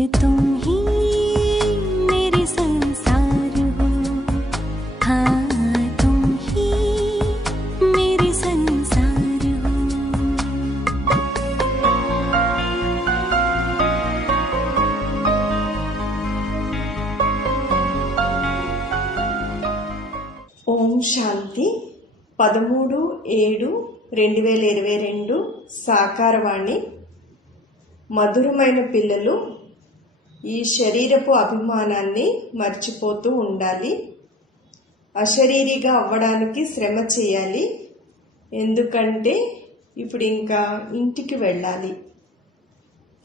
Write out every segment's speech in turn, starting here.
तुम ही मेरे संसार हो, हाँ तुम ही मेरे संसार हो। ఓం శాంతి 13/7/2022 సాకారవాణి. మధురమైన పిల్లలు, ఈ శరీరపు అభిమానాన్ని మర్చిపోతూ ఉండాలి. అశరీరిగా అవ్వడానికి శ్రమ చేయాలి. ఎందుకంటే ఇప్పుడు ఇంకా ఇంటికి వెళ్ళాలి.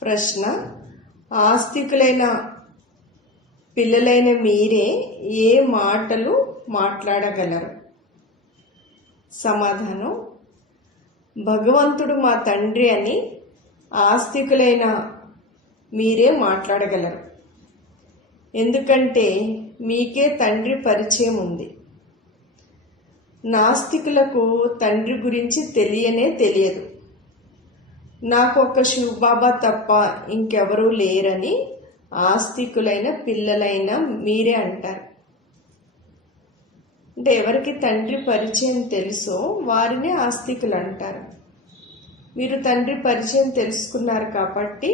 ప్రశ్న: ఆస్తికులైన పిల్లలైన మీరే ఏ మాటలు మాట్లాడగలరు? సమాధానం: భగవంతుడు మా తండ్రి అని ఆస్తికులైన మీరే మాట్లాడగలరు. ఎందుకంటే మీకే తండ్రి పరిచయం ఉంది. నాస్తికులకు తండ్రి గురించి తెలియనే తెలియదు. నాకు ఒక శివబాబా తప్ప ఇంకెవరూ లేరని ఆస్తికులైన పిల్లలైన మీరే అంటారు. అంటే ఎవరికి తండ్రి పరిచయం తెలుసో వారినే ఆస్తికులు అంటారు. మీరు తండ్రి పరిచయం తెలుసుకున్నారు కాబట్టి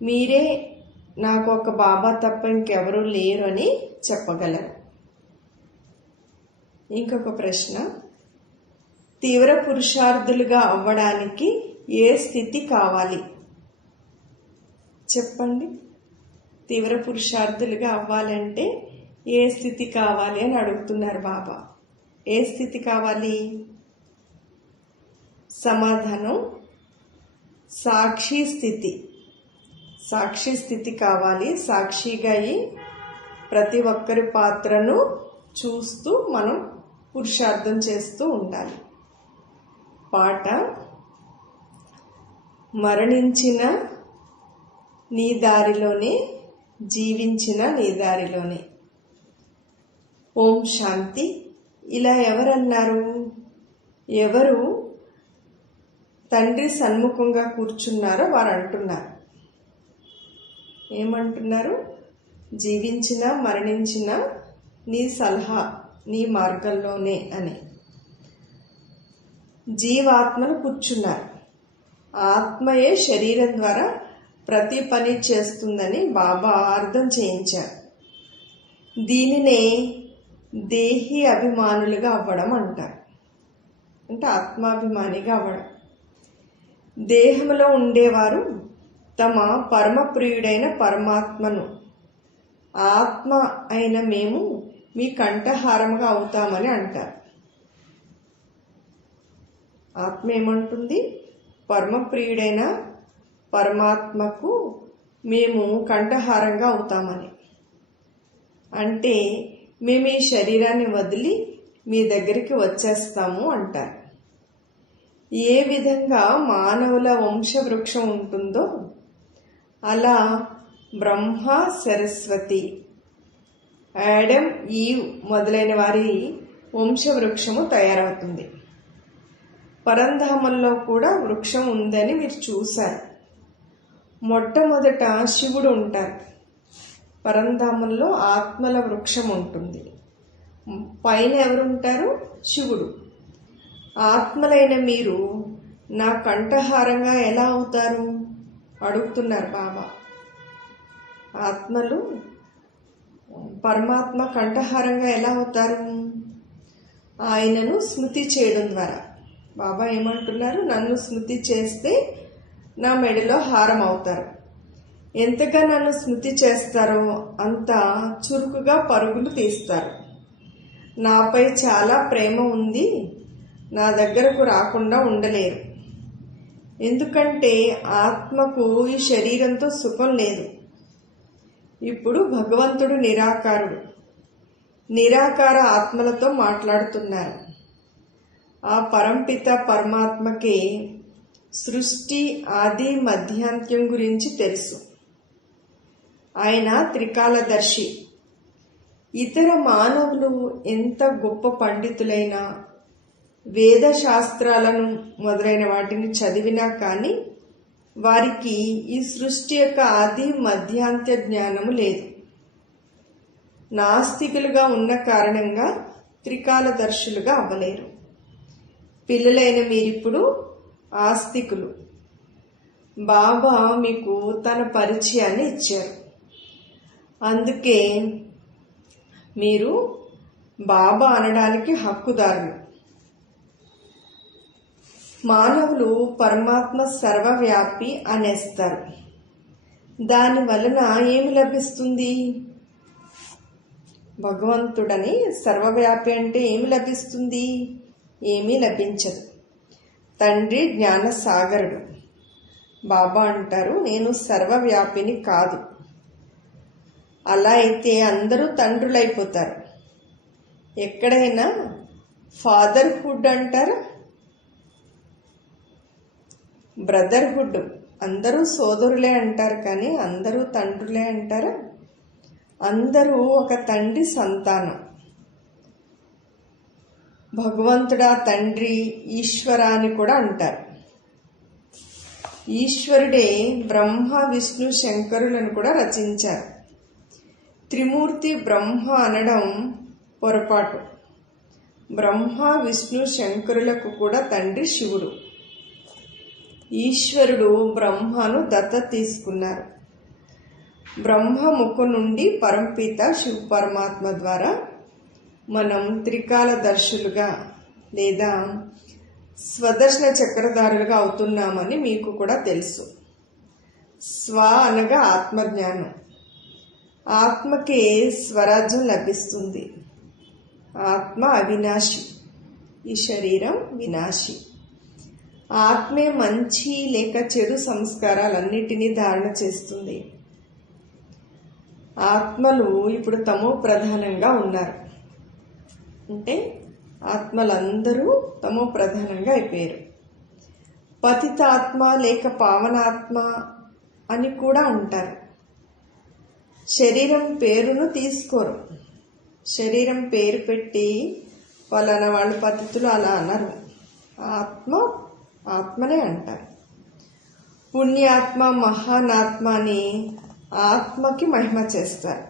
మీరే నాకు ఒక బాబా తప్ప ఇంకెవరూ లేరు అని చెప్పగలరు. ఇంకొక ప్రశ్న: తీవ్ర పురుషార్థులుగా అవ్వడానికి ఏ స్థితి కావాలి? చెప్పండి. తీవ్ర పురుషార్థులుగా అవ్వాలంటే ఏ స్థితి కావాలి అని అడుగుతున్నారు బాబా. ఏ స్థితి కావాలి? సమాధానం: సాక్షి స్థితి. సాక్షి స్థితి కావాలి. సాక్షిగా అయి ప్రతి ఒక్కరి పాత్రను చూస్తూ మనం పురుషార్థం చేస్తూ ఉండాలి. పాట: మరణించిన నీ దారిలోనే, జీవించిన నీ దారిలోనే. ఓం శాంతి. ఇలా ఎవరన్నారు? ఎవరు తండ్రి సన్ముఖంగా కూర్చున్నారో వారు అంటున్నారు. ఏమంటున్నారు? జీవించిన మరణించిన నీ సలహా, నీ మార్గంలోనే అని. జీవాత్మను కూర్చున్నారు. ఆత్మయే శరీరం ద్వారా ప్రతి పని చేస్తుందని బాబా అర్థం చేయించారు. దీనినే దేహి అభిమానులుగా అవ్వడం అంటారు. అంటే ఆత్మాభిమానిగా అవ్వడం. దేహంలో ఉండేవారు తమ పరమ ప్రియుడైన పరమాత్మను, ఆత్మ అయిన మేము మీ కంఠహారముగా అవుతామని అంటారు. ఆత్మ ఏమంటుంది? పరమ ప్రియుడైన పరమాత్మకు మేము కంఠహారంగా అవుతామని. అంటే మేము ఈ శరీరాన్ని వదిలి మీ దగ్గరికి వచ్చేస్తాము అంటారు. ఏ విధంగా మానవుల వంశవృక్షం ఉంటుందో అలా బ్రహ్మ, సరస్వతి, ఆడమ్, ఈవ్ మొదలైన వారి వంశవృక్షము తయారవుతుంది. పరంధామంలో కూడా వృక్షం ఉందని మీరు చూశారు. మొట్టమొదట శివుడు ఉంటారు. పరంధామంలో ఆత్మల వృక్షం ఉంటుంది. పైన ఎవరుంటారు? శివుడు. ఆత్మలైన మీరు నా కంఠహారంగా ఎలా అవుతారు అడుగుతున్నారు బాబా. ఆత్మలు పరమాత్మ కంఠహారంగా ఎలా అవుతారు? ఆయనను స్మృతి చేయడం ద్వారా. బాబా ఏమంటున్నారు? నన్ను స్మృతి చేస్తే నా మెడలో హారం అవుతారు. ఎంతగా నన్ను స్మృతి చేస్తారో అంత చురుకుగా పరుగులు తీస్తారు. నాపై చాలా ప్రేమ ఉంది, నా దగ్గరకు రాకుండా ఉండలేరు. ఎందుకంటే ఆత్మకు ఈ శరీరంతో సుఖం లేదు. ఇప్పుడు భగవంతుడు నిరాకారుడు. నిరాకార ఆత్మలతో మాట్లాడుతున్నారు. ఆ పరంపిత పరమాత్మకే సృష్టి ఆది మధ్యాంత్యం గురించి తెలుసు. ఆయన త్రికాలదర్శి. ఇతర మానవులు ఎంత గొప్ప పండితులైనా వేద శాస్త్రాలను మొదలైన వాటిని చదివినా కానీ వారికి ఈ సృష్టి యొక్క ఆది మధ్యాంత్య జ్ఞానము లేదు. నాస్తికులుగా ఉన్న కారణంగా త్రికాలదర్శులుగా అవ్వలేరు. పిల్లలైన మీరిప్పుడు ఆస్తికులు. బాబా మీకు తన పరిచయాన్ని ఇచ్చారు. అందుకే మీరు బాబా అనడానికి హక్కుదారులు. మానవులు పరమాత్మ సర్వవ్యాపి అనేస్తారు. దాని వలన ఏమి లభిస్తుంది? భగవంతుడని సర్వవ్యాపి అంటే ఏమి లభిస్తుంది? ఏమీ లభించదు. తండ్రి జ్ఞాన సాగరుడు. బాబా అంటారు, నేను సర్వవ్యాపిని కాదు. అలా అయితే అందరూ తండ్రులైపోతారు. ఎక్కడైనా ఫాదర్హుడ్ అంటారా? బ్రదర్హుడ్, అందరూ సోదరులే అంటారు, కానీ అందరూ తండ్రులే అంటారా? అందరూ ఒక తండ్రి సంతానం. భగవంతుడా తండ్రి, ఈశ్వర అని కూడా అంటారు. ఈశ్వరుడే బ్రహ్మ విష్ణు శంకరులను కూడా రచించారు. త్రిమూర్తి బ్రహ్మ అనడం పొరపాటు. బ్రహ్మ విష్ణు శంకరులకు కూడా తండ్రి శివుడు. ఈశ్వరుడు బ్రహ్మను దత్తత తీసుకున్నారు. బ్రహ్మ ముఖం నుండి పరంపిత శివ పరమాత్మ ద్వారా మనం త్రికాలదర్శులుగా లేదా స్వదర్శన చక్రధారులుగా అవుతున్నామని మీకు కూడా తెలుసు. స్వ అనగా ఆత్మజ్ఞానం. ఆత్మకే స్వరాజ్యం లభిస్తుంది. ఆత్మ అవినాశి, ఈ శరీరం వినాశి. ఆత్మే మంచి లేక చెడు సంస్కారాలన్నిటినీ ధారణ చేస్తుంది. ఆత్మలు ఇప్పుడు తమో ప్రధానంగా ఉన్నారు. అంటే ఆత్మలందరూ తమో ప్రధానంగా అయిపోయారు. పతితాత్మ లేక పావనాత్మ అని కూడా అంటారు. శరీరం పేరును తీసుకోరు. శరీరం పేరు పెట్టి ఫలానా వాళ్ళు పతితులు అలా అనరు. ఆత్మ ఆత్మనే అంటారు. పుణ్యాత్మ మహానాత్మ అని ఆత్మకి మహిమ చేస్తారు.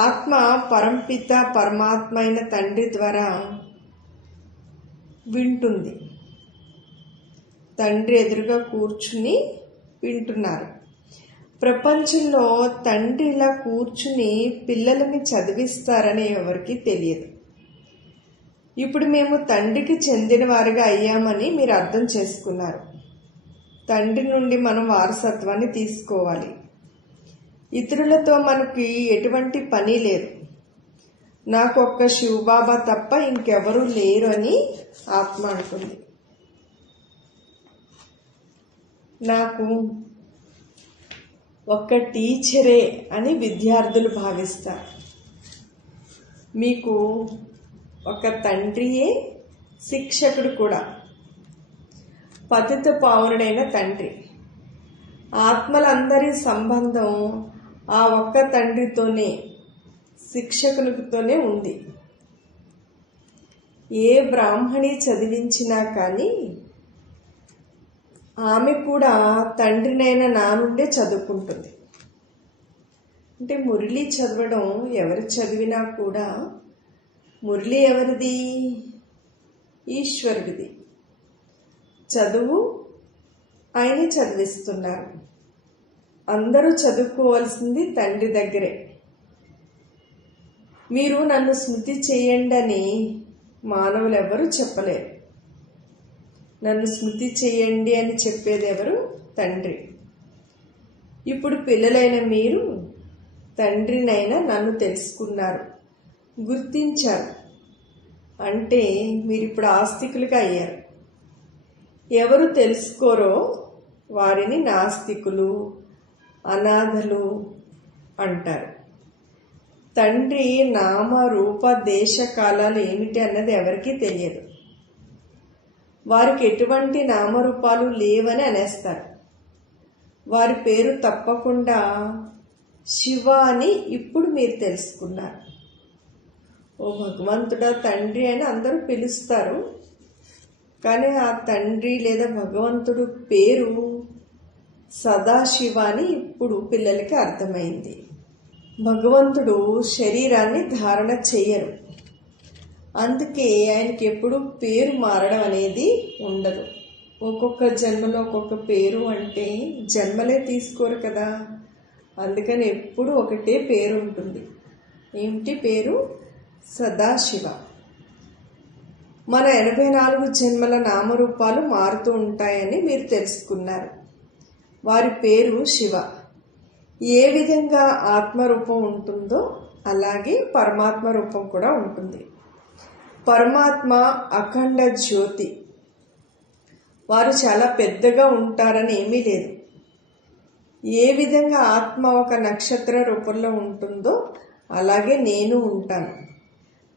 ఆత్మ పరంపిత పరమాత్మ అయిన తండ్రి ద్వారా వింటుంది. తండ్రి ఎదురుగా కూర్చుని వింటున్నారు. ప్రపంచంలో తండ్రి ఇలా కూర్చుని పిల్లలని చదివిస్తారని ఎవరికీ తెలియదు. ఇప్పుడు మేము తండ్రికి చెందిన వారిగా అయ్యామని మీరు అర్థం చేసుకున్నారు. తండ్రి నుండి మనం వారసత్వాన్ని తీసుకోవాలి. ఇతరులతో మనకి ఎటువంటి పని లేదు. నాకు ఒక్క శివబాబా తప్ప ఇంకెవరూ లేరు అని ఆత్మ అంటుంది. నాకు ఒక్క టీచరే అని విద్యార్థులు భావిస్తారు. మీకు ఒక తండ్రియే శిక్షకుడు కూడా, పతిత పావనుడైన తండ్రి. ఆత్మలందరి సంబంధం ఆ ఒక్క తండ్రితోనే, శిక్షకునితోనే ఉంది. ఏ బ్రాహ్మణి చదివించినా కానీ ఆమె కూడా తండ్రినైనా నా నుండే చదువుకుంటుంది. అంటే మురళి చదవడం ఎవరు చదివినా కూడా మురళి ఎవరిది? ఈశ్వరుడిది. చదువు ఆయనే చదివిస్తున్నారు. అందరూ చదువుకోవాల్సింది తండ్రి దగ్గరే. మీరు నన్ను స్మృతి చేయండి అని మానవులు ఎవరు చెప్పలేరు. నన్ను స్మృతి చేయండి అని చెప్పేది ఎవరు? తండ్రి. ఇప్పుడు పిల్లలైన మీరు తండ్రినైనా నన్ను తెలుసుకున్నారు, గుర్తించారు. అంటే మీరు ఇప్పుడు ఆస్తికులుగా అయ్యారు. ఎవరు తెలుసుకోరో వారిని నాస్తికులు, అనాథలు అంటారు. తండ్రి నామ రూప దేశ కాలాలు ఏమిటి అన్నది ఎవరికీ తెలియదు. వారికి ఎటువంటి నామరూపాలు లేవని అనేస్తారు. వారి పేరు తప్పకుండా శివ అని ఇప్పుడు మీరు తెలుసుకున్నారు. ఓ భగవంతుడా తండ్రి అని అందరూ పిలుస్తారు, కానీ ఆ తండ్రి లేదా భగవంతుడు పేరు సదాశివ అని ఇప్పుడు పిల్లలకి అర్థమైంది. భగవంతుడు శరీరాన్ని ధారణ చెయ్యరు, అందుకే ఆయనకి ఎప్పుడు పేరు మారడం అనేది ఉండదు. ఒక్కొక్క జన్మలో ఒక్కొక్క పేరు అంటే జన్మలే తీసుకోరు కదా, అందుకని ఎప్పుడు ఒకటే పేరు ఉంటుంది. ఏమిటి పేరు? సదాశివ. మన 84 జన్మల నామరూపాలు మారుతూ ఉంటాయని మీరు తెలుసుకున్నారు. వారి పేరు శివ. ఏ విధంగా ఆత్మరూపం ఉంటుందో అలాగే పరమాత్మ రూపం కూడా ఉంటుంది. పరమాత్మ అఖండ జ్యోతి. వారు చాలా పెద్దగా ఉంటారని ఏమీ లేదు. ఏ విధంగా ఆత్మ ఒక నక్షత్ర రూపంలో ఉంటుందో అలాగే నేను ఉంటాను.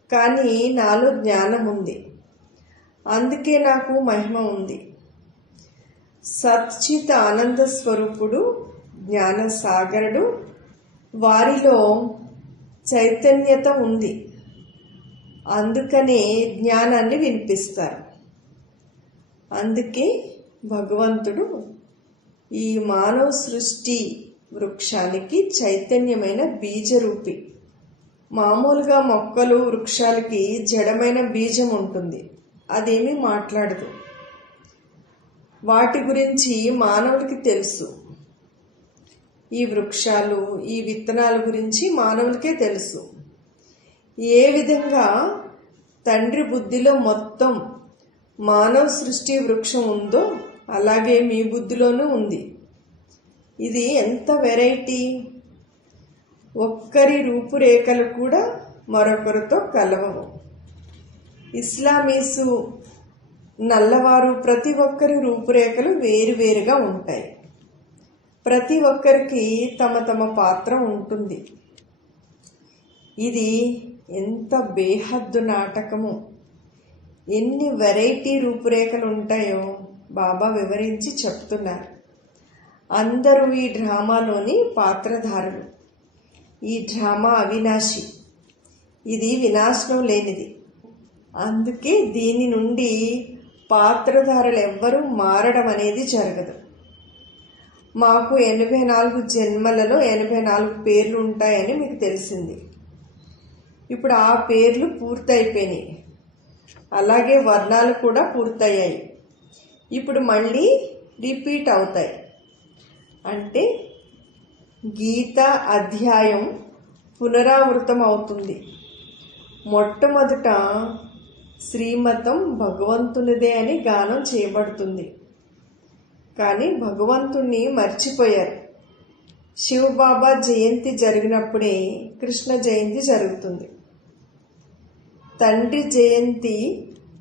కానీ నాలో జ్ఞానం ఉంది, అందుకే నాకు మహిమ ఉంది. సచ్చిత్ ఆనంద స్వరూపుడు, జ్ఞాన సాగరుడు. వారిలో చైతన్యత ఉంది, అందుకనే జ్ఞానాన్ని వినిపిస్తారు. అందుకే భగవంతుడు ఈ మానవ సృష్టి వృక్షానికి చైతన్యమైన బీజరూపి. మామూలుగా మొక్కలు వృక్షాలకి జడమైన బీజం ఉంటుంది, అదేమీ మాట్లాడదు. వాటి గురించి మానవులకి తెలుసు. ఈ వృక్షాలు, ఈ విత్తనాల గురించి మానవులకే తెలుసు. ఏ విధంగా తండ్రి బుద్ధిలో మొత్తం మానవ సృష్టి వృక్షం ఉందో అలాగే మీ బుద్ధిలోనూ ఉంది. ఇది ఎంత వెరైటీ! ఒక్కరి రూపురేఖలు కూడా మరొకరితో కలవవు. ఇస్లామీసు, నల్లవారు ప్రతి ఒక్కరి రూపురేఖలు వేరువేరుగా ఉంటాయి. ప్రతి ఒక్కరికి తమ తమ పాత్ర ఉంటుంది. ఇది ఎంత బేహద్దు నాటకము! ఎన్ని వెరైటీ రూపురేఖలు ఉంటాయో బాబా వివరించి చెప్తున్నారు. అందరూ ఈ డ్రామాలోని పాత్రధారులు. ఈ డ్రామా అవినాశి, ఇది వినాశనం లేనిది. అందుకే దీని నుండి పాత్రధారులు ఎవ్వరూ మారడం అనేది జరగదు. మాకు 84 జన్మలలో 84 పేర్లు ఉంటాయని మీకు తెలిసింది. ఇప్పుడు ఆ పేర్లు పూర్తయిపోయినాయి, అలాగే వర్ణాలు కూడా పూర్తయ్యాయి. ఇప్పుడు మళ్ళీ రిపీట్ అవుతాయి. అంటే గీత అధ్యాయం పునరావృతం అవుతుంది. మొట్టమొదట శ్రీమతం భగవంతునిదే అని గానం చేయబడుతుంది. కానీ భగవంతుణ్ణి మర్చిపోయారు. శివబాబా జయంతి జరిగినప్పుడే కృష్ణ జయంతి జరుగుతుంది. తండ్రి జయంతి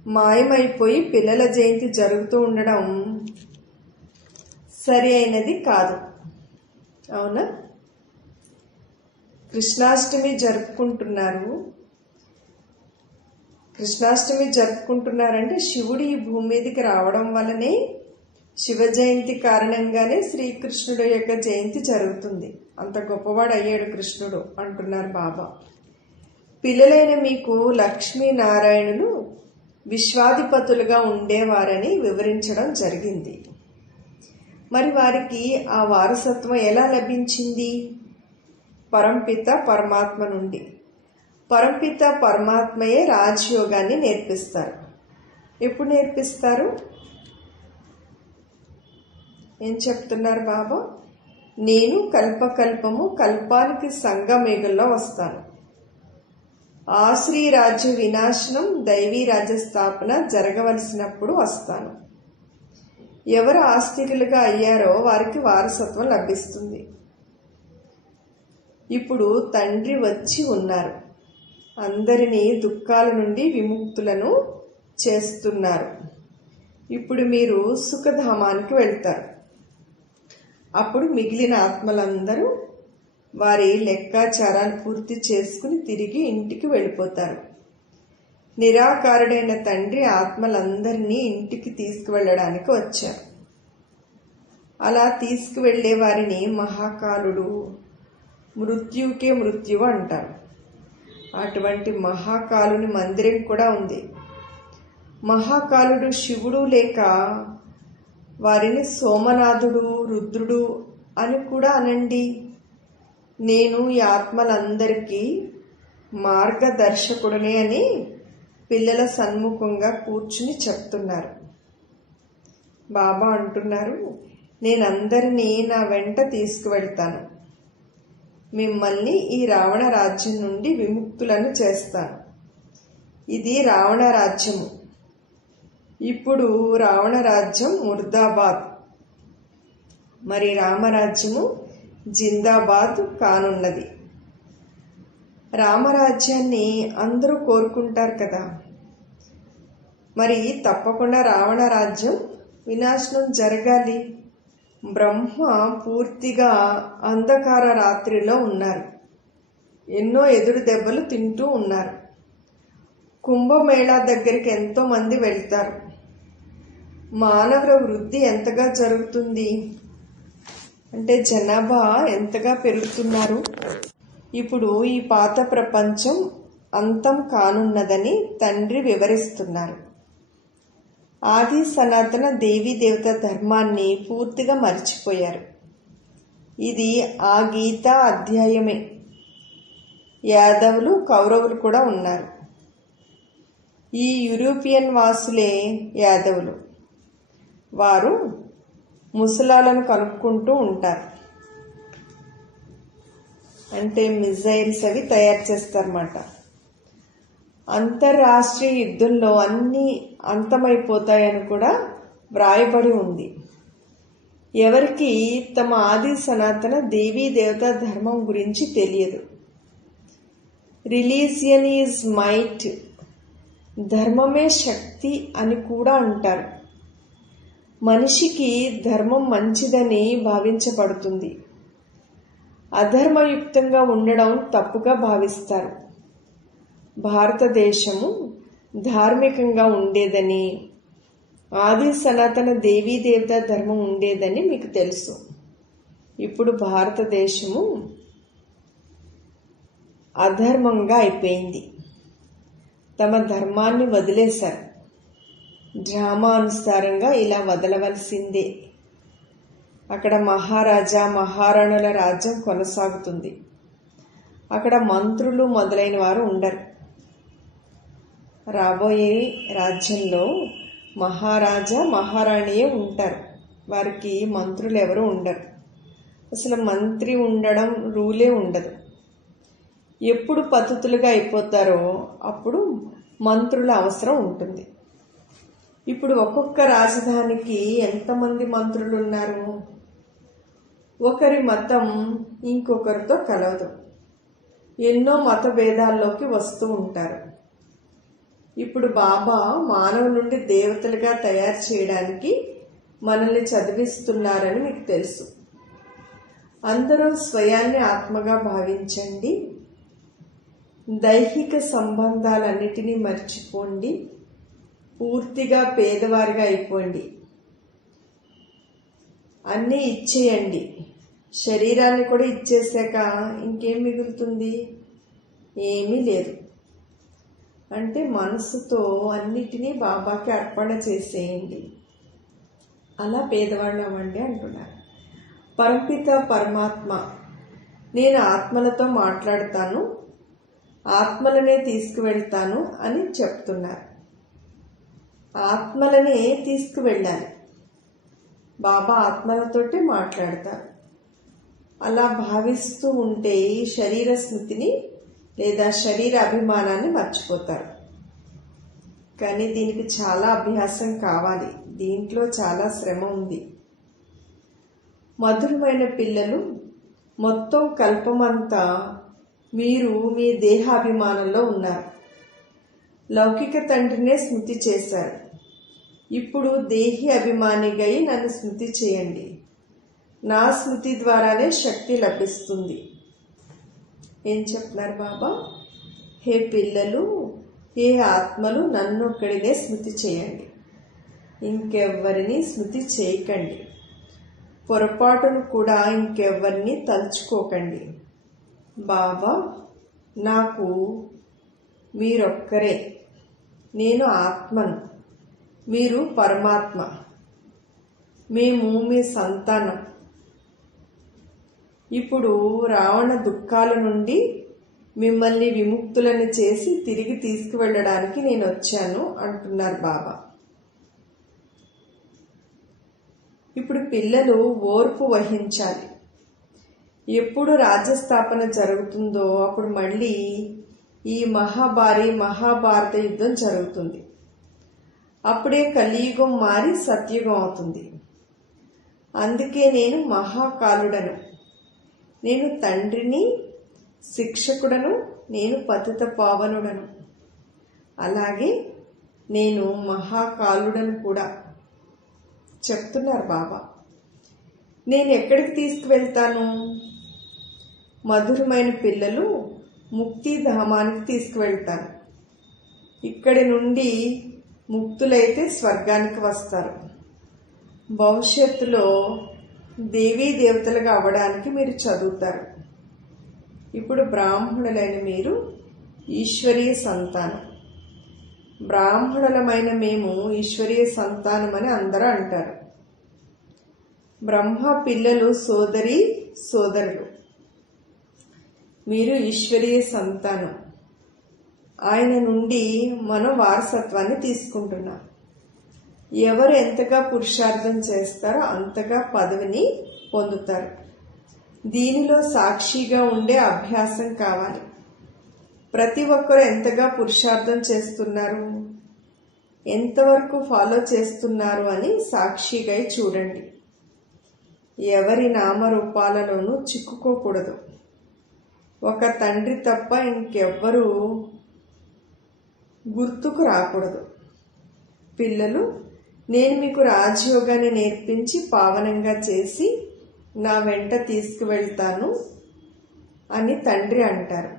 మాయమైపోయి పిల్లల జయంతి జరుగుతూ ఉండడం సరి అయినది కాదు. అవునా? కృష్ణాష్టమి జరుపుకుంటున్నారంటే శివుడు ఈ భూమి మీదకి రావడం వల్లనే, శివ జయంతి కారణంగానే శ్రీకృష్ణుడు యొక్క జయంతి జరుగుతుంది. అంత గొప్పవాడు అయ్యాడు కృష్ణుడు అంటున్నారు బాబా. పిల్లలైన మీకు లక్ష్మీనారాయణులు విశ్వాధిపతులుగా ఉండేవారని వివరించడం జరిగింది. మరి వారికి ఆ వారసత్వం ఎలా లభించింది? పరంపిత పరమాత్మ నుండి. పరంపిత పరమాత్మయే రాజయోగాన్ని నేర్పిస్తారు. ఎప్పుడు నేర్పిస్తారు? ఏం చెప్తున్నారు బాబా? నేను కల్పకల్పము కల్పానికి సంగమేఘంలో వస్తాను. ఆశ్రీ రాజ్య వినాశనం, దైవీ రాజ్య స్థాపన జరగవలసినప్పుడు వస్తాను. ఎవరు ఆస్తికులుగా అయ్యారో వారికి వారసత్వం లభిస్తుంది. ఇప్పుడు తండ్రి వచ్చి ఉన్నారు, అందరినీ దుఃఖాల నుండి విముక్తులను చేస్తున్నారు. ఇప్పుడు మీరు సుఖధామానికి వెళ్తారు. అప్పుడు మిగిలిన ఆత్మలందరూ వారి లెక్కాచారాలు పూర్తి చేసుకుని తిరిగి ఇంటికి వెళ్ళిపోతారు. నిరాకారుడైన తండ్రి ఆత్మలందరినీ ఇంటికి తీసుకువెళ్ళడానికి వచ్చారు. అలా తీసుకువెళ్లే వారిని మహాకాలుడు, మృత్యువుకే మృత్యువు అంటారు. అటువంటి మహాకాలుని మందిరం కూడా ఉంది. మహాకాలుడు శివుడు లేక వారిని సోమనాథుడు, రుద్రుడు అని కూడా అనండి. నేను ఈ ఆత్మలందరికీ మార్గదర్శకుడినే అని పిల్లల సన్ముఖంగా కూర్చుని చెప్తున్నారు. బాబా అంటున్నారు, నేనందరినీ నా వెంట తీసుకువెళ్తాను. మిమ్మల్ని ఈ రావణ రాజ్యం నుండి విముక్తులను చేస్తాను. ఇది రావణ రాజ్యము. ఇప్పుడు రావణ రాజ్యం ముర్దాబాద్, మరి రామరాజ్యము జిందాబాద్ కానున్నది. రామరాజ్యాన్ని అందరూ కోరుకుంటారు కదా. మరి తప్పకుండా రావణ రాజ్యం వినాశనం జరగాలి. బ్రహ్మ పూర్తిగా అంధకార రాత్రిలో ఉన్నారు. ఎన్నో ఎదురు దెబ్బలు తింటూ ఉన్నారు. కుంభమేళా దగ్గరికి ఎంతో మంది వెళ్తారు. మానవుల వృద్ధి ఎంతగా జరుగుతుంది అంటే జనాభా ఎంతగా పెరుగుతున్నారు. ఇప్పుడు ఈ పాత ప్రపంచం అంతం కానున్నదని తండ్రి వివరిస్తున్నారు. ఆది సనాతన దేవీ దేవత ధర్మాన్ని పూర్తిగా మర్చిపోయారు. ఇది ఆ గీతా అధ్యాయమే. యాదవులు, కౌరవులు కూడా ఉన్నారు. ఈ యూరోపియన్ వాసులే యాదవులు. వారు ముసలాలను కనుక్కుంటూ ఉంటారు. అంటే మిజైల్స్ అవి తయారు చేస్తారన్నమాట. అంతర్రాష్ట్రీయ యుద్ధంలో అన్నీ అంతమైపోతాయని కూడా వ్రాయబడి ఉంది. ఎవరికి తమ ఆది సనాతన దేవీ దేవతా ధర్మం గురించి తెలియదు. రిలీజియన్ ఈజ్ మైట్, ధర్మమే శక్తి అని కూడా అంటారు. మనిషికి ధర్మం మంచిదని భావించబడుతుంది. అధర్మయుక్తంగా ఉండడం తప్పుగా భావిస్తారు. భారతదేశము ధార్మికంగా ఉండేదని, ఆది సనాతన దేవీ దేవతా ధర్మం ఉండేదని మీకు తెలుసు. ఇప్పుడు భారతదేశము అధర్మంగా అయిపోయింది. తమ ధర్మాన్ని వదిలేశారు. డ్రామా అనుసారంగా ఇలా వదలవలసిందే. అక్కడ మహారాజా మహారాణుల రాజ్యం కొనసాగుతుంది. అక్కడ మంత్రులు మొదలైన వారు ఉండరు. రాబోయే రాజ్యంలో మహారాజా మహారాణియే ఉంటారు. వారికి మంత్రులు ఎవరు ఉండరు. అసలు మంత్రి ఉండడం రూలే ఉండదు. ఎప్పుడు పతితులుగా అయిపోతారో అప్పుడు మంత్రుల అవసరం ఉంటుంది. ఇప్పుడు ఒక్కొక్క రాజధానికి ఎంతమంది మంత్రులు ఉన్నారు. ఒకరి మతం ఇంకొకరితో కలవదు. ఎన్నో మత భేదాల్లోకి వస్తూ ఉంటారు. ఇప్పుడు బాబా మానవు నుండి దేవతలుగా తయారు చేయడానికి మనల్ని చదివిస్తున్నారని మీకు తెలుసు. అందరూ స్వయాన్ని ఆత్మగా భావించండి. దైహిక సంబంధాలన్నిటినీ మర్చిపోండి. పూర్తిగా పేదవారిగా అయిపోండి. అన్నీ ఇచ్చేయండి. శరీరాన్ని కూడా ఇచ్చేసాక ఇంకేం మిగులుతుంది? ఏమీ లేదు. అంటే మనసుతో అన్నిటినీ బాబాకి అర్పణ చేసేయండి. అలా పేదవాళ్ళు అవ్వండి అంటున్నారు. పరమపిత పరమాత్మ, నేను ఆత్మలతో మాట్లాడతాను, ఆత్మలనే తీసుకువెళ్తాను అని చెప్తున్నారు. ఆత్మలనే తీసుకువెళ్ళాలి. బాబా ఆత్మలతోటే మాట్లాడతారు. అలా భావిస్తూ ఉంటే శరీర స్మృతిని లేదా శరీర అభిమానాన్ని మర్చిపోతారు. కానీ దీనికి చాలా అభ్యాసం కావాలి. దీంట్లో చాలా శ్రమ ఉంది. మధురమైన పిల్లలు, మొత్తం కల్పమంతా మీరు మీ దేహాభిమానంలో ఉన్నారు. లౌకిక తండ్రినే స్మృతి చేశారు. ఇప్పుడు దేహి అభిమానిగా నన్ను స్మృతి చేయండి. నా స్మృతి ద్వారానే శక్తి లభిస్తుంది. ఏం చెప్తున్నారు బాబా? హే పిల్లలు, హే ఆత్మలు, నన్ను ఒక్కడినే స్మృతి చేయండి. ఇంకెవ్వరిని స్మృతి చేయకండి. పొరపాటును కూడా ఇంకెవ్వరిని తలుచుకోకండి. బాబా, నాకు మీరొక్కరే. నేను ఆత్మను, మీరు పరమాత్మ. మేము మీ సంతానం. ఇప్పుడు రావణ దుఃఖాల నుండి మిమ్మల్ని విముక్తులను చేసి తిరిగి తీసుకువెళ్ళడానికి నేను వచ్చాను అంటున్నారు బాబా. ఇప్పుడు పిల్లలు ఓర్పు వహించాలి. ఎప్పుడు రాజ్యస్థాపన జరుగుతుందో అప్పుడు మళ్ళీ ఈ మహాభారత యుద్ధం జరుగుతుంది. అప్పుడే కలియుగం మారి సత్యుగం అవుతుంది. అందుకే నేను మహాకాలుడను, నేను తండ్రిని, శిక్షకుడను, నేను పతిత పావనుడను, అలాగే నేను మహాకాలుడను కూడా చెప్తున్నారు బాబా. నేను ఎక్కడికి తీసుకువెళ్తాను? మధురమైన పిల్లలు ముక్తిధామానికి తీసుకువెళ్తాను. ఇక్కడి నుండి ముక్తులైతే స్వర్గానికి వస్తారు. భవిష్యత్తులో దేవీ దేవతలుగా అవ్వడానికి మీరు చదువుతారు. ఇప్పుడు బ్రాహ్మణులైన మీరు ఈశ్వరీయ సంతానం. బ్రాహ్మణులమైన మేము ఈశ్వరీయ సంతానం అని అందరూ అంటారు. బ్రహ్మ పిల్లలు సోదరి సోదరులు. మీరు ఈశ్వరీయ సంతానం. ఆయన నుండి మనం వారసత్వాన్ని తీసుకుంటున్నాం. ఎవరు ఎంతగా పురుషార్థం చేస్తారో అంతగా పదవిని పొందుతారు. దీనిలో సాక్షిగా ఉండే అభ్యాసం కావాలి. ప్రతి ఒక్కరు ఎంతగా పురుషార్థం చేస్తున్నారు, ఎంతవరకు ఫాలో చేస్తున్నారు అని సాక్షిగా చూడండి. ఎవరి నామరూపాలలోనూ చిక్కుకోకూడదు. ఒక తండ్రి తప్ప ఇంకెవ్వరూ గుర్తుకు రాకూడదు. పిల్లలు, నేను మీకు రాజయోగాన్ని నేర్పించి పావనంగా చేసి నా వెంట తీసుకువెళ్తాను అని తండ్రి అంటారు.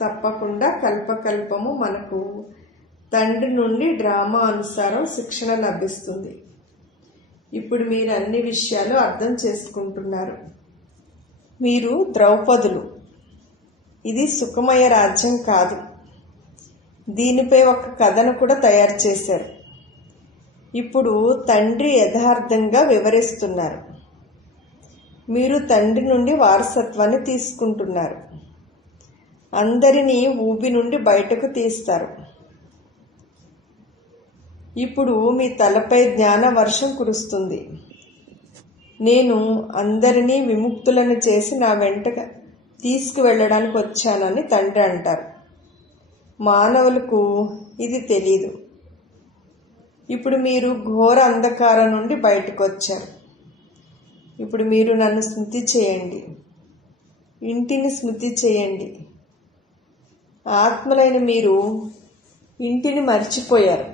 తప్పకుండా కల్పకల్పము మనకు తండ్రి నుండి డ్రామా అనుసారం శిక్షణ లభిస్తుంది. ఇప్పుడు మీరు అన్ని విషయాలు అర్థం చేసుకుంటున్నారు. మీరు ద్రౌపదులు. ఇది సుఖమయ రాజ్యం కాదు. దీనిపై ఒక కథను కూడా తయారు చేశారు. ఇప్పుడు తండ్రి యథార్థంగా వివరిస్తున్నారు. మీరు తండ్రి నుండి వారసత్వాన్ని తీసుకుంటున్నారు. అందరినీ ఊబి నుండి బయటకు తీస్తారు. ఇప్పుడు మీ తలపై జ్ఞాన వర్షం కురుస్తుంది. నేను అందరినీ విముక్తులను చేసి నా వెంట తీసుకువెళ్ళడానికి వచ్చానని తండ్రి అంటారు. మానవులకు ఇది తెలీదు. ఇప్పుడు మీరు ఘోర అంధకారం నుండి బయటకు వచ్చారు. ఇప్పుడు మీరు నన్ను స్మృతి చేయండి, ఇంటిని స్మృతి చేయండి. ఆత్మలైన మీరు ఇంటిని మర్చిపోయారు.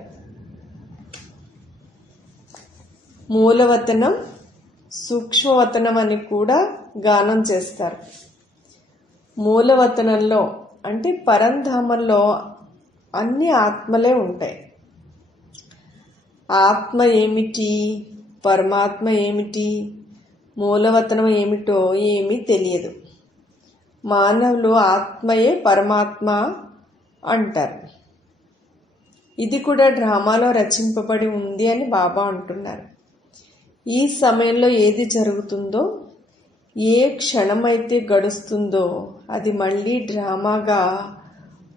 మూలవతనం, సూక్ష్మవతనం అని కూడా గానం చేస్తారు. మూలవతనంలో అంటే పరంధామంలో అన్ని ఆత్మలే ఉంటాయి. ఆత్మ ఏమిటి, పరమాత్మ ఏమిటి, మూలవతనం ఏమిటో ఏమీ తెలియదు. మానవులు ఆత్మయే పరమాత్మ అంటారు. ఇది కూడా డ్రామాలో రచింపబడి ఉంది అని బాబా అంటున్నారు. ఈ సమయంలో ఏది జరుగుతుందో, ఏ క్షణమైతే గడుస్తుందో అది మళ్ళీ డ్రామాగా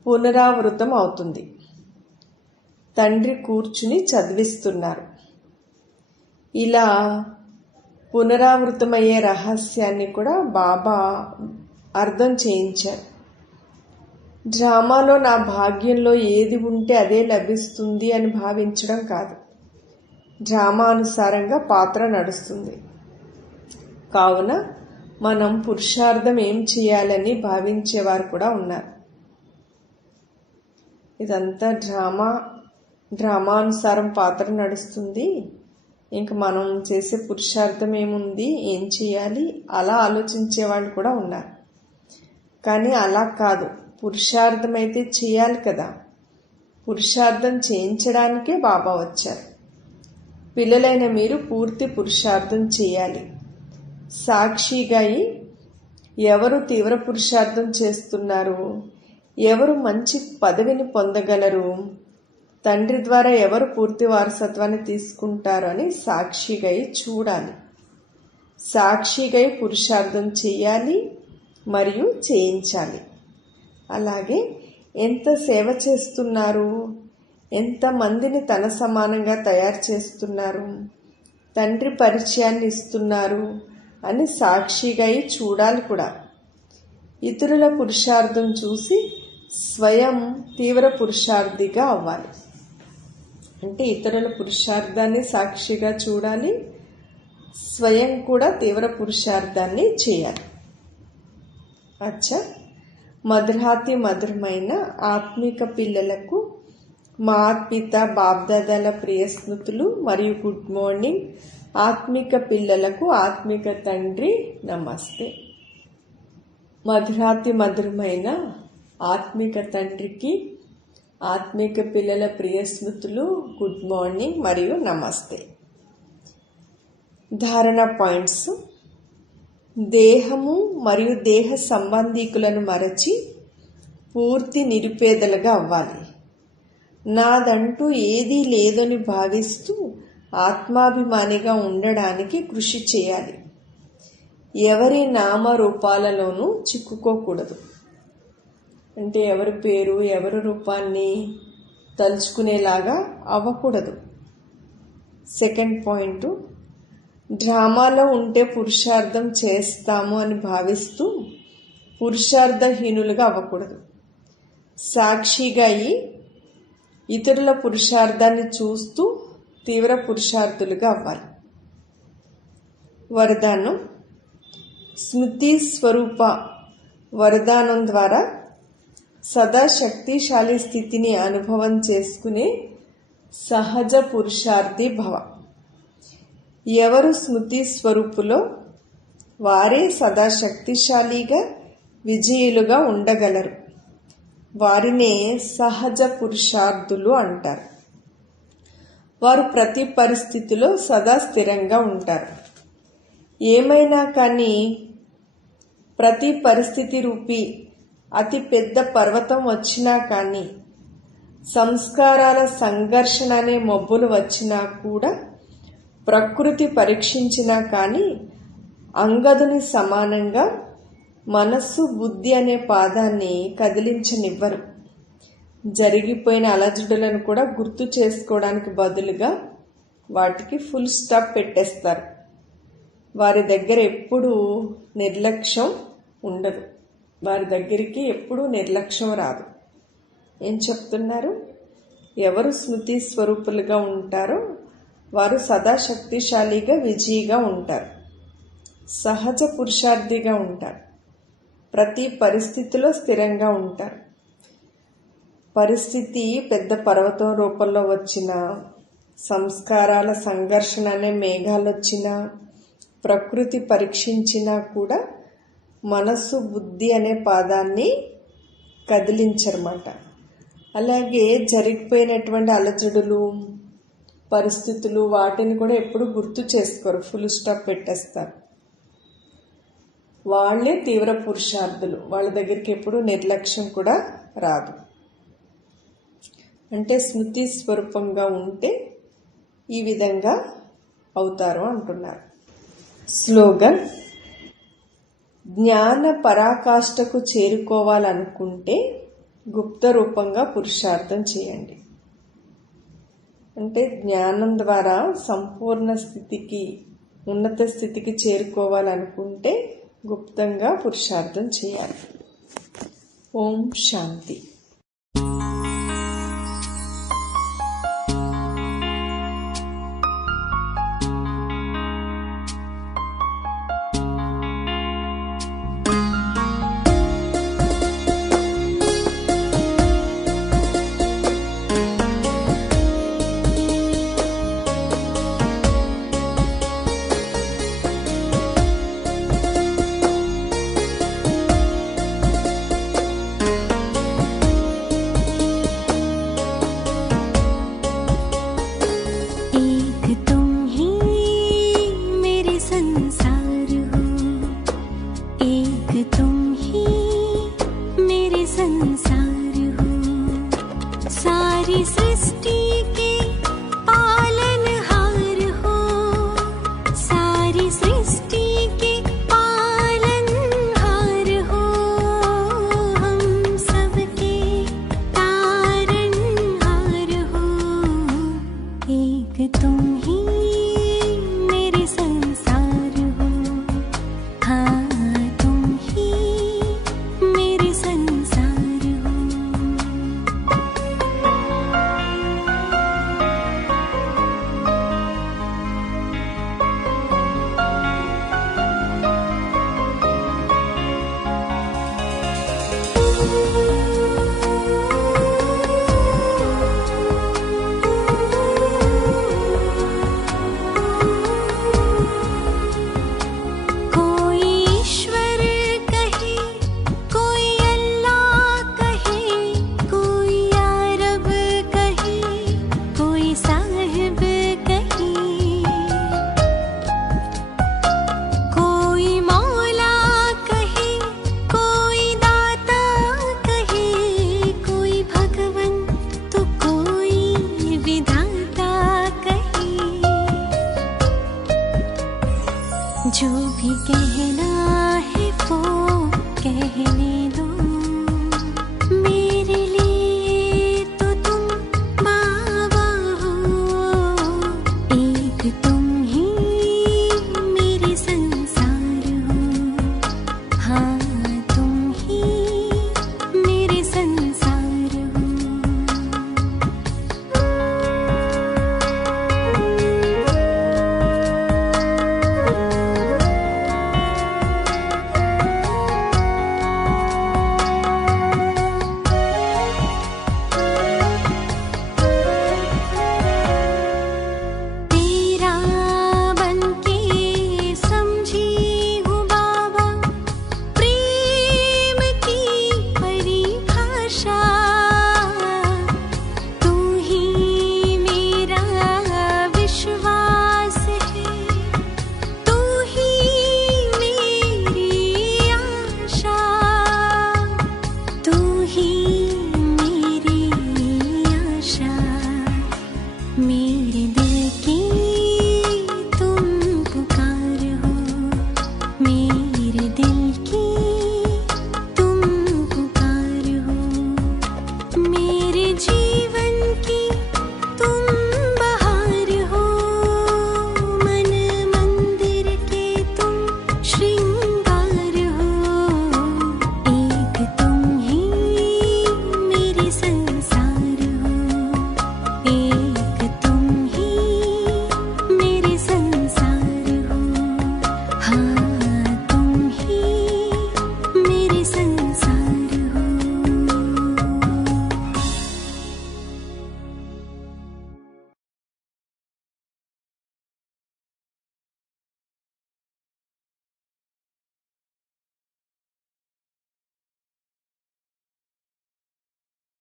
పునరావృతం అవుతుంది. తండ్రి కూర్చుని చదివిస్తున్నారు. ఇలా పునరావృతమయ్యే రహస్యాన్ని కూడా బాబా అర్థం చేయించారు. డ్రామాలో నా భాగ్యంలో ఏది ఉంటే అదే లభిస్తుంది అని భావించడం కాదు. డ్రామా అనుసారంగా పాత్ర నడుస్తుంది. కావున మనం పురుషార్థం ఏం చేయాలని భావించేవారు కూడా ఉన్నారు. ఇదంతా డ్రామానుసారం పాత్ర నడుస్తుంది. ఇంకా మనం చేసే పురుషార్థం ఏముంది, ఏం చేయాలి, అలా ఆలోచించే వాళ్ళు కూడా ఉన్నారు. కానీ అలా కాదు. పురుషార్థం అయితే చేయాలి కదా. పురుషార్థం చేయించడానికే బాబా వచ్చారు. పిల్లలైన మీరు పూర్తి పురుషార్థం చేయాలి. సాక్షిగా ఎవరు తీవ్ర పురుషార్థం చేస్తున్నారు, ఎవరు మంచి పదవిని పొందగలరు, తండ్రి ద్వారా ఎవరు పూర్తి వారసత్వాన్ని తీసుకుంటారు అని సాక్షిగై చూడాలి. సాక్షిగై పురుషార్థం చేయాలి మరియు చేయించాలి. అలాగే ఎంత సేవ చేస్తున్నారు, ఎంతమందిని తన సమానంగా తయారు చేస్తున్నారు, తండ్రి పరిచయాన్ని ఇస్తున్నారు అని సాక్షిగా చూడాలి కూడా. ఇతరుల పురుషార్థం చూసి స్వయం తీవ్ర పురుషార్థిగా అవ్వాలి. అంటే ఇతరుల పురుషార్థాన్ని సాక్షిగా చూడాలి, స్వయం కూడా తీవ్ర పురుషార్థాన్ని చేయాలి. అచ్చా, మధురాతి మధురమైన ఆత్మిక పిల్లలకు మాత్ పిత బాప్దాదాల ప్రియ స్మృతులు మరియు గుడ్ మార్నింగ్. ఆత్మిక పిల్లలకు ఆత్మిక తండ్రి నమస్తే. మధురాతి మధురమైన ఆత్మిక తండ్రికి ఆత్మిక పిల్లల ప్రియ స్మృతులు, గుడ్ మార్నింగ్ మరియు నమస్తే. ధారణ పాయింట్స్: దేహము మరియు దేహ సంబంధీకులను మరచి పూర్తి నిరుపేదలుగా అవ్వాలి. నాదంటూ ఏదీ లేదని భావిస్తూ ఆత్మాభిమానిగా ఉండడానికి కృషి చేయాలి. ఎవరి నామరూపాలలోనూ చిక్కుకోకూడదు. అంటే ఎవరి పేరు, ఎవరి రూపాన్ని తలుచుకునేలాగా అవ్వకూడదు. సెకండ్ పాయింట్, డ్రామాలో ఉంటే పురుషార్థం చేస్తాము అని భావిస్తూ పురుషార్థహీనులుగా అవ్వకూడదు. సాక్షిగా అయి ఇతరుల పురుషార్థాన్ని చూస్తూ తీవ్ర పురుషార్థులుగా అవ్వాలి. వరదానం: స్మృతి స్వరూప వరదానం ద్వారా సదా శక్తిశాలి స్థితిని అనుభవం చేసుకునే సహజ పురుషార్థి భవ. ఎవరు స్మృతి స్వరూపులో వారే సదా శక్తిశాలిగా విజయులుగా ఉండగలరు. వారినే సహజ పురుషార్థులు అంటారు. వారు ప్రతి పరిస్థితిలో సదా స్థిరంగా ఉంటారు. ఏమైనా కానీ ప్రతి పరిస్థితి రూపీ అతి పెద్ద పర్వతం వచ్చినా కానీ, సంస్కారాల సంఘర్షణ అనే మబ్బులు వచ్చినా కూడా, ప్రకృతి పరీక్షించినా కానీ అంగదుని సమానంగా మనస్సు బుద్ధి అనే పాదాన్ని కదిలించనివ్వరు. జరిగిపోయిన అలజడులను కూడా గుర్తు చేసుకోవడానికి బదులుగా వాటికి ఫుల్ స్టాప్ పెట్టేస్తారు. వారి దగ్గర ఎప్పుడూ నిర్లక్ష్యం ఉండదు. వారి దగ్గరికి ఎప్పుడూ నిర్లక్ష్యం రాదు. ఏం చెప్తున్నారు? ఎవరు స్మృతి స్వరూపులుగా ఉంటారో వారు సదా శక్తిశాలిగా విజయిగా ఉంటారు. సహజ పురుషార్థిగా ఉంటారు. ప్రతి పరిస్థితిలో స్థిరంగా ఉంటారు. పరిస్థితి పెద్ద పర్వతం రూపంలో వచ్చినా, సంస్కారాల సంఘర్షణ అనే మేఘాలు వచ్చినా, ప్రకృతి పరీక్షించినా కూడా మనస్సు బుద్ధి అనే పాదాన్ని కదిలించరన్నమాట. అలాగే జరిగిపోయినటువంటి అలజడులు, పరిస్థితులు వాటిని కూడా ఎప్పుడు గుర్తు చేసుకోరు. ఫుల్ స్టాప్ పెట్టేస్తారు. వాళ్ళే తీవ్ర పురుషార్థులు. వాళ్ళ దగ్గరికి ఎప్పుడు నిర్లక్ష్యం కూడా రాదు. అంటే స్మృతి స్వరూపంగా ఉంటే ఈ విధంగా అవుతారు అంటున్నారు. స్లోగన్: జ్ఞాన పరాకాష్ఠకు చేరుకోవాలనుకుంటే గుప్త రూపంగా పురుషార్థం చేయండి. అంటే జ్ఞానం ద్వారా సంపూర్ణ స్థితికి, ఉన్నత స్థితికి చేరుకోవాలనుకుంటే గుప్తంగా పురుషార్థం చేయాలి. ఓం శాంతి. तुम ही मेरे संसार